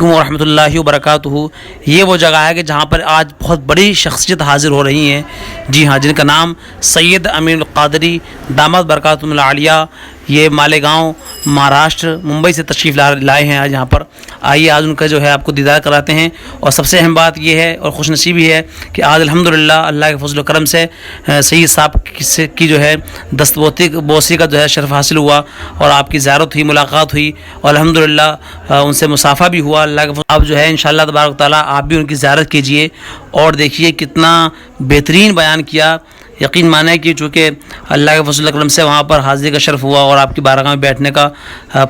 वरहमतुल्लाहि वबरकातुहू। ये वो जगह है कि जहाँ पर आज बहुत बड़ी शख्सियत हाज़िर हो रही हैं। जी हाँ, जिनका नाम सैयद अमीनुल क़ादरी दामद बरकातुहुल आलिया, ये मालेगांव महाराष्ट्र मुंबई से तशरीफ़ लाए हैं आज यहाँ पर। आइए आज उनका जो है आपको दीदार कराते हैं। और सबसे अहम बात ये है और खुशनसीबी है कि आज अल्हम्दुलिल्लाह अल्लाह के फज़ल व करम से सैयद साहब की जो है दस्तबोसी का जो है शर्फ़ हासिल हुआ और आपकी ज़ियारत हुई, मुलाकात हुई और अल्हम्दुलिल्लाह उनसे मुसाफ़ा भी हुआ। अल्लाह के आप जो है इंशाअल्लाह तबारक तआला आप भी उनकी ज़ियारत कीजिए और देखिए कितना बेहतरीन बयान किया। यकीन माने कि चूँकि अल्लाह के फज़ल करम से वहाँ पर हाज़िरी का शर्फ़ हुआ और आपकी बारगाह में बैठने का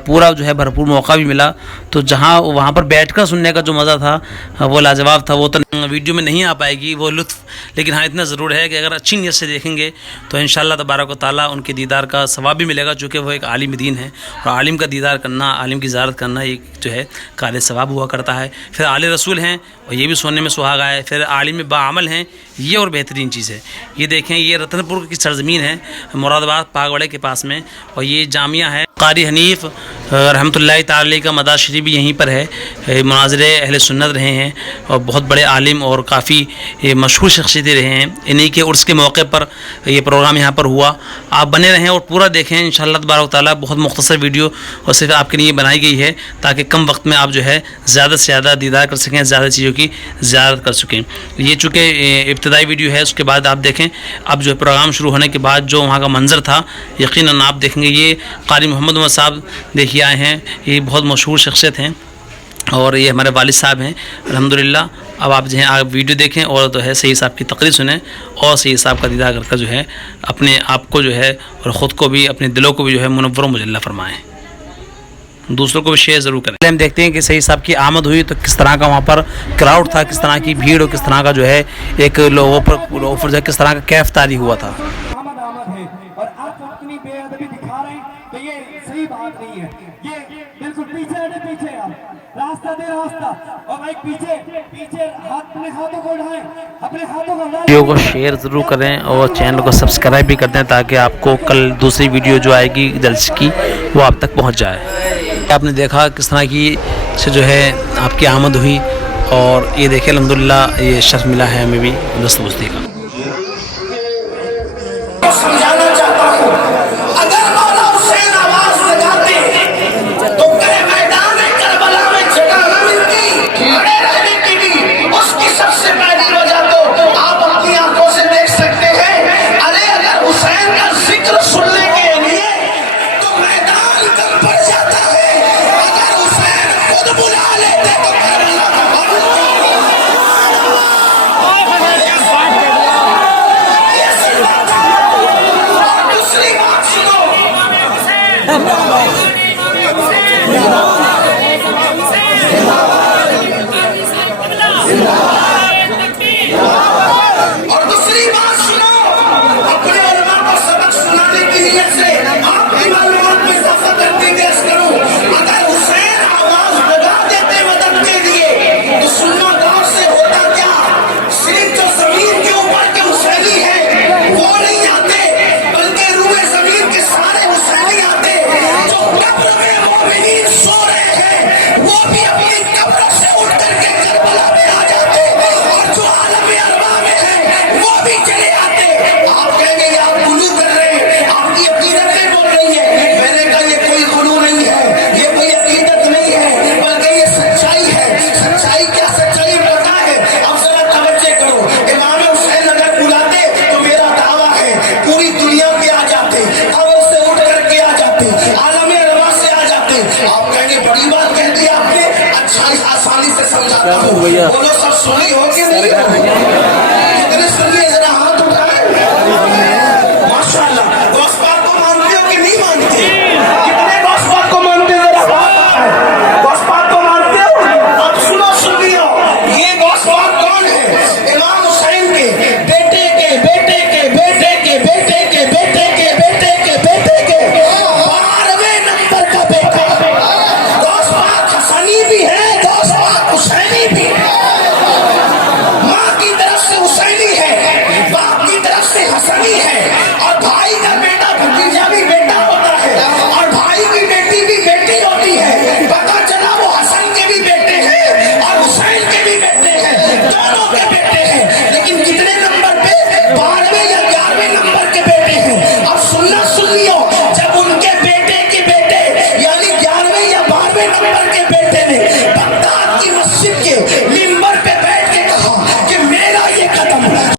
पूरा जो है भरपूर मौका भी मिला। तो जहाँ वहाँ पर बैठकर सुनने का जो मज़ा था वो लाजवाब था। वो तो वीडियो में नहीं आ पाएगी वो लुत्फ़, लेकिन हाँ इतना ज़रूर है कि अगर अच्छी नीयत से देखेंगे तो इंशाअल्लाह तबारक व तआला उनके दीदार का सवाब भी मिलेगा। चूँकि वो एक आलिम दीन है और आलिम का दीदार करना, आलिम की ज़ियारत करना एक जो है काले सवाब हुआ करता है। फिर आले रसूल हैं और ये भी सोने में सुहागा है। फिर आलिम बाअमल हैं, ये और बेहतरीन चीज़ है। ये देखें, ये रतनपुर की सरज़मीन है मुरादाबाद पागवाड़े के पास में और ये जामिया है। क़ारी हनीफ़ रहमतुल्लाहि तआला अलैहि का मदार शरीफ भी यहीं पर है। मुनाज़िर अहले सुन्नत रहे हैं और बहुत बड़े आलिम और काफ़ी मशहूर शख्सियतें रहे हैं। इन्हीं के उर्स के मौके पर ये प्रोग्राम यहाँ पर हुआ। आप बने रहें और पूरा देखें इंशाअल्लाह तबारक तआला। बहुत मुख्तसर वीडियो और सिर्फ आपके लिए बनाई गई है ताकि कम वक्त में आप जो है ज़्यादा से ज़्यादा दीदार कर सकें, ज़्यादा चीज़ों की ज़ियारत कर सकें। ये चूँकि इब्तदाई वीडियो है, उसके बाद आप देखें अब जो प्रोग्राम शुरू होने के बाद जो वहाँ का मंज़र था यकीनन आप देखेंगे। ये क़ारी मोहम्मद उमर साहब देखिए आए हैं, ये बहुत मशहूर शख्सियत हैं और ये हमारे वालिद साहब हैं अल्हम्दुलिल्लाह। अब आप जो है आप वीडियो देखें और तो है सैयद साहब की तकरीर सुनें और सैयद साहब का दीदार कर जो है अपने आप को जो है और ख़ुद को भी, अपने दिलों को भी जो है मुनव्वर मुजल्ला फरमाएँ, दूसरों को भी शेयर ज़रूर करें। हम देखते हैं कि सैयद साहब की आमद हुई तो किस तरह का वहाँ पर क्राउड था, किस तरह की भीड़ और किस तरह का जो है एक लोगों पर जो किस तरह का कैफ तारी हुआ था। और आप अपनी बेअदबी दिखा रहे हैं तो ये सही बात नहीं है। ये बिल्कुल पीछे हटे, पीछे आप रास्ता दे रास्ता और भाई पीछे पीछे अपने हाथों को उठाएं, अपने हाथों को वीडियो को शेयर ज़रूर करें और चैनल को सब्सक्राइब भी कर दें ताकि आपको कल दूसरी वीडियो जो आएगी जल्द की वो आप तक पहुंच जाए। आपने देखा किस तरह की से जो है आपकी आमद हुई और ये देखिए अल्हम्दुलिल्लाह ये शर्फ मिला है हमें भी दस्तबोसी का। समझाना चाहता हूँ, अगर मौला हुसैन आवाज लगाते तो कहे मैदान करबला में जगह न मिलती, खड़े रहने की भी उसकी सबसे पहली वजह तो आप अपनी आंखों से देख सकते हैं। अरे अगर हुसैन का जिक्र सुनने के लिए तो मैदान कम पड़ जाता है, अगर हुसैन खुद बुला लेते तो करबला और दूसरी बात सुनो, अपने उलमा को सबक सुनाने की नियत से आपकी मालूमात में इजाफा करते पेश करूं। अगर हुसैन आवाज लगा देते मदद के लिए तो सुन्ना गांव से होता क्या, सिर्फ जो जमीन के ऊपर के हुसैनी हैं वो नहीं आते, बल्कि रूए जमीन के सारे हुसैनी आते। जो कब्र में मोमिनीन सो रहे हैं वो भी अपनी कब्र से उठ करके करबला में आ जाते और जो आलम अरवा में है वो भी चले आते। आप कहेंगे आप गुलू कर रहे हैं, आपकी अकीदतें बोल रही है। मैंने कहा ये कोई गुलू नहीं है, ये कोई अकीदत नहीं है, बल्कि ये सच्चाई है। सच्चाई क्या, सच्चाई पता है। अब जरा तवज्जो करो, इमाम हुसैन अगर बुलाते तो मेरा दावा है पूरी दुनिया पे आ जाते, कब्र से उठ करके आ जाते, आलम अरवा से आ जाते। आप कहेंगे बड़ी बात कह दी आपने, अच्छा आसानी से समझाता हूँ। बोलो सब सुनी हो कि नहीं?